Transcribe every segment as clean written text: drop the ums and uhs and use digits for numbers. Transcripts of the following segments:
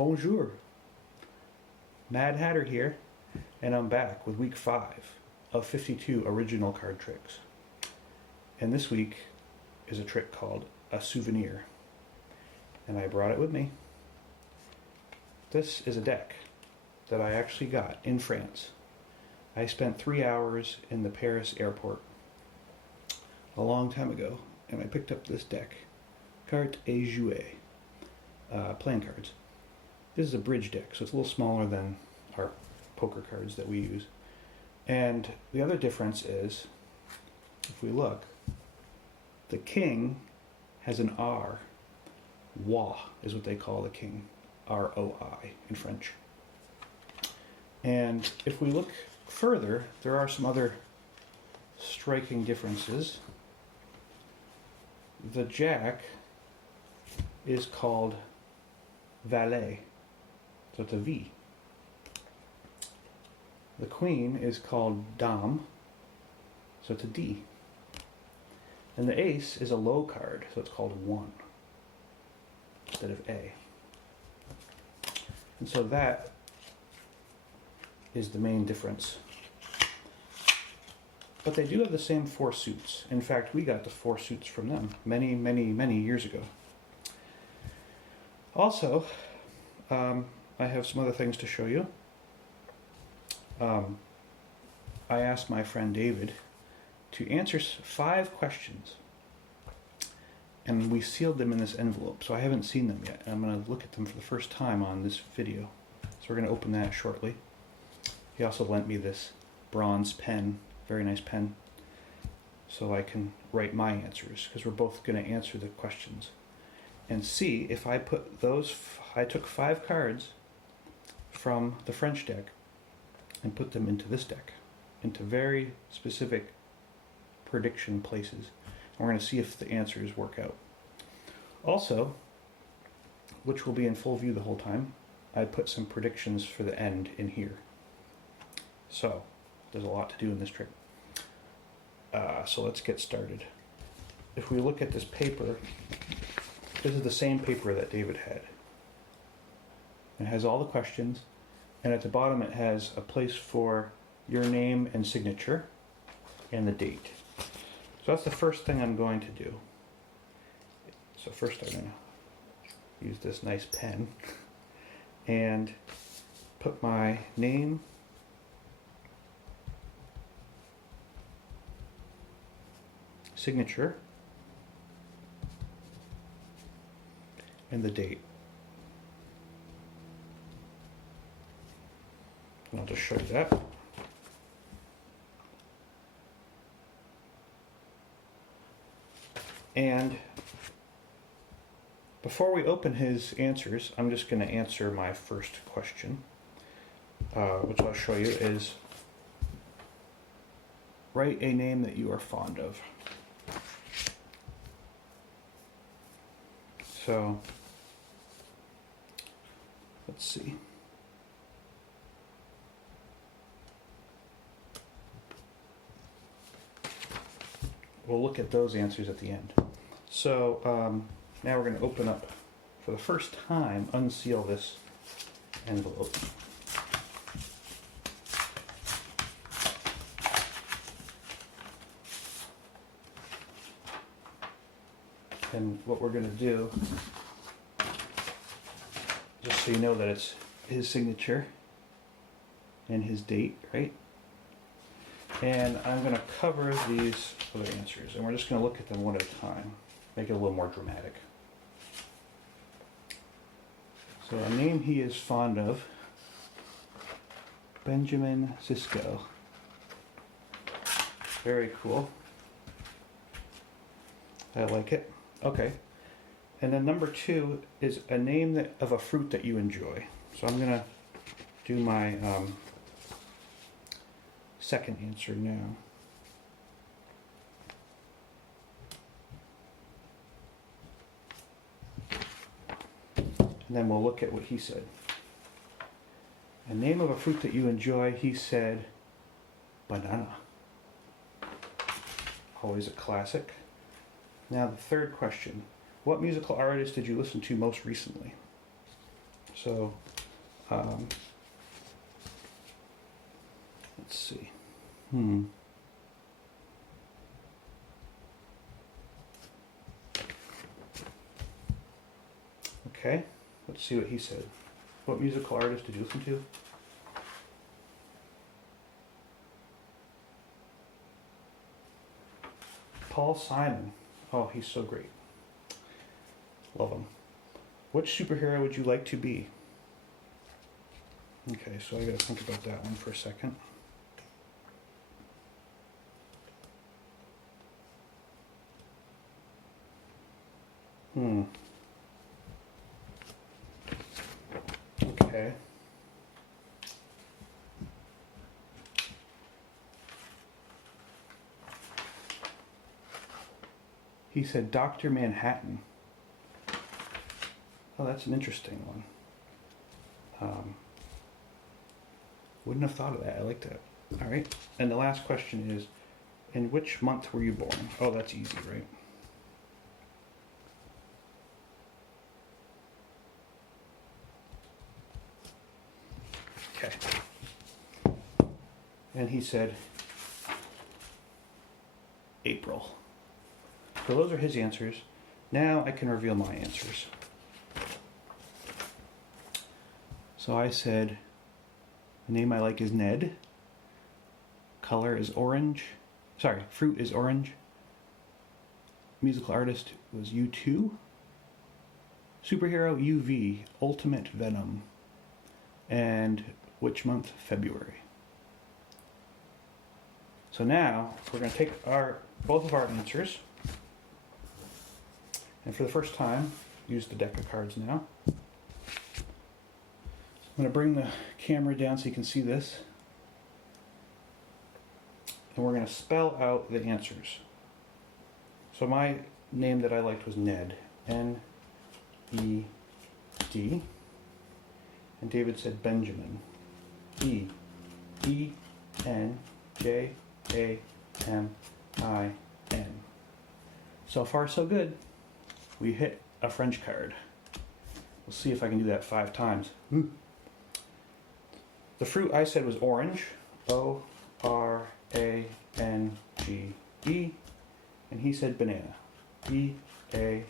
Bonjour, Mad Hatter here, and I'm back with week 5 of 52 original card tricks. And this week is a trick called a Souvenir, and I brought it with me. This is a deck that I actually got in France. I spent 3 hours in the Paris airport a long time ago, and I picked up this deck, Carte et Jouet, playing cards. This is a bridge deck, so it's a little smaller than our poker cards that we use. And the other difference is, if we look, the king has an R. Roi is what they call the king. R-O-I in French. And if we look further, there are some other striking differences. The jack is called valet, so it's a V. The queen is called dame, so it's a D. And the ace is a low card, so it's called 1 instead of A. And so that is the main difference. But they do have the same 4 suits. In fact, we got the 4 suits from them many, many, many years ago. Also, I have some other things to show you. I asked my friend David to answer 5 questions, and we sealed them in this envelope, so I haven't seen them yet. I'm going to look at them for the first time on this video. So we're going to open that shortly. He also lent me this bronze pen, very nice pen, so I can write my answers, because we're both going to answer the questions. And see if I put those, I took 5 cards from the French deck and put them into this deck, into very specific prediction places. And we're going to see if the answers work out. Also, which will be in full view the whole time, I put some predictions for the end in here. So, there's a lot to do in this trick. So let's get started. If we look at this paper, this is the same paper that David had. It has all the questions, and at the bottom it has a place for your name and signature and the date. So that's the first thing I'm going to do. So first I'm going to use this nice pen and put my name, signature, and the date. And I'll just show you that. And before we open his answers, I'm just going to answer my first question, which I'll show you is, write a name that you are fond of. So, let's see. We'll look at those answers at the end. So now we're going to open up, for the first time, unseal this envelope. And what we're going to do, just so you know that it's his signature and his date, right? And I'm going to cover these other answers, and we're just going to look at them one at a time, make it a little more dramatic. So a name he is fond of, Benjamin Sisko. Very cool. I like it. Okay. And then number 2 is a name of a fruit that you enjoy. So I'm going to do my second answer now. And then we'll look at what he said. A name of a fruit that you enjoy, he said banana. Always a classic. Now the third question. What musical artist did you listen to most recently? So, let's see. Okay, let's see what he said. What musical artist did you listen to? Paul Simon. Oh, he's so great. Love him. Which superhero would you like to be? Okay, so I gotta think about that one for a second. Okay. He said Dr. Manhattan. Oh, that's an interesting one. Wouldn't have thought of that. I like that. All right. And the last question is, in which month were you born? Oh, that's easy, right? Okay. And he said April. So those are his answers. Now I can reveal my answers. So I said, the name I like is Ned. Color is orange. Sorry, fruit is orange. Musical artist was U2. Superhero UV, Ultimate Venom. And which month? February. So now we're going to take both of our answers, and for the first time, use the deck of cards now. I'm going to bring the camera down so you can see this. And we're going to spell out the answers. So my name that I liked was Ned. N-E-D. And David said Benjamin. E-E-N-J-A-M-I-N. So far, so good. We hit a French card. We'll see if I can do that 5 times. The fruit I said was orange. O-R-A-N-G-E. And he said banana. B-A-N-A-N-A.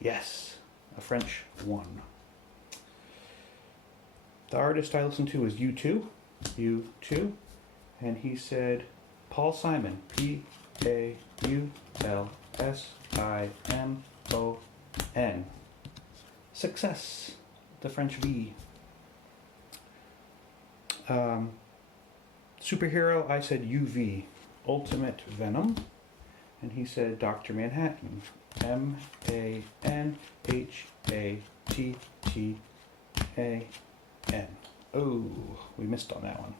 Yes, a French 1. The artist I listened to was U2. U2. And he said Paul Simon. P-A-U-L-S-I-M-O-N. Success. The French V. Superhero, I said UV. Ultimate Venom. And he said Dr. Manhattan. M-A-N-H-A-T-T-A-N. Oh, we missed on that one.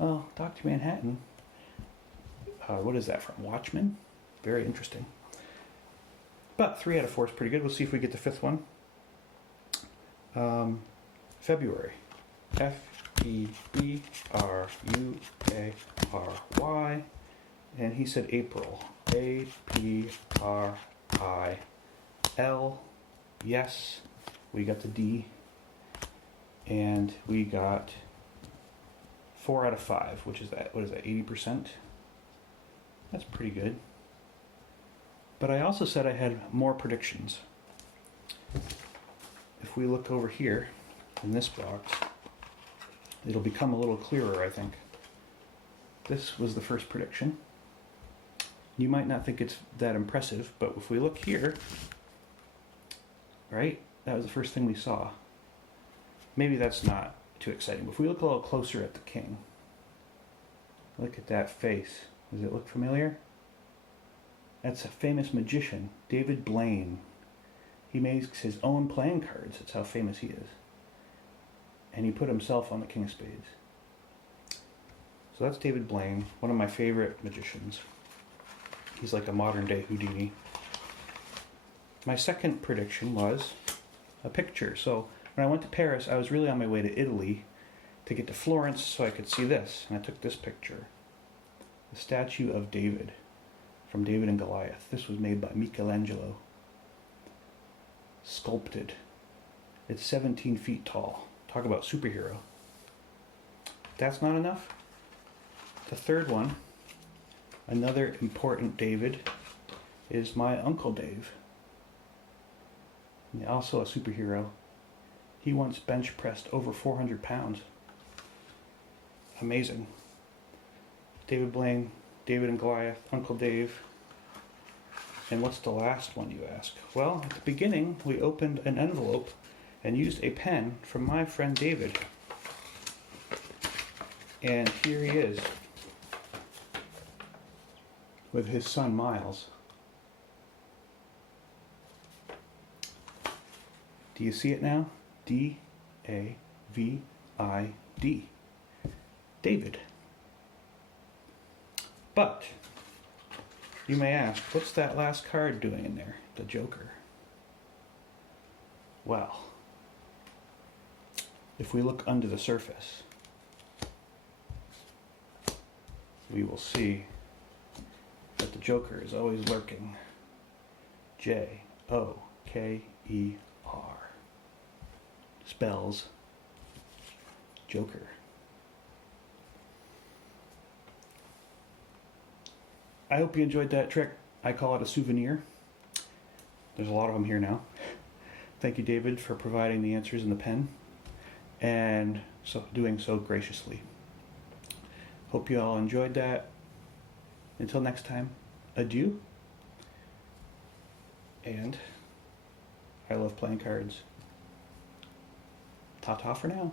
Oh, Dr. Manhattan. What is that from? Watchmen? Very interesting. But 3 out of 4 is pretty good. We'll see if we get the 5th one. February. F-E-B-R-U-A-R-Y. And he said April. A-P-R-I-L. Yes. We got the D. And we got 4 out of 5, which is that, what is that, 80%? That's pretty good. But I also said I had more predictions. If we look over here in this box, it'll become a little clearer, I think. This was the first prediction. You might not think it's that impressive, but if we look here, right, that was the first thing we saw. Maybe that's not too exciting, but if we look a little closer at the king, look at that face. Does it look familiar? That's a famous magician, David Blaine. He makes his own playing cards. That's how famous he is. And he put himself on the King of Spades. So that's David Blaine, one of my favorite magicians. He's like a modern day Houdini. My second prediction was a picture. So when I went to Paris, I was really on my way to Italy to get to Florence so I could see this. And I took this picture. The statue of David from David and Goliath. This was made by Michelangelo. sculpted. It's 17 feet tall. Talk about superhero. If that's not enough, the third one, another important David, is my Uncle Dave. And also a superhero. He once bench pressed over 400 pounds. Amazing. David Blaine, David and Goliath, Uncle Dave. And what's the last one, you ask? Well, at the beginning, we opened an envelope and used a pen from my friend David. And here he is with his son Miles. Do you see it now? D-A-V-I-D. David. But you may ask, what's that last card doing in there? The Joker. Well, if we look under the surface, we will see that the Joker is always lurking. J-O-K-E-R. Spells Joker. I hope you enjoyed that trick. I call it a souvenir. There's a lot of them here now. Thank you, David, for providing the answers in the pen and so doing so graciously. Hope you all enjoyed that. Until next time, adieu. And I love playing cards. Ta-ta for now.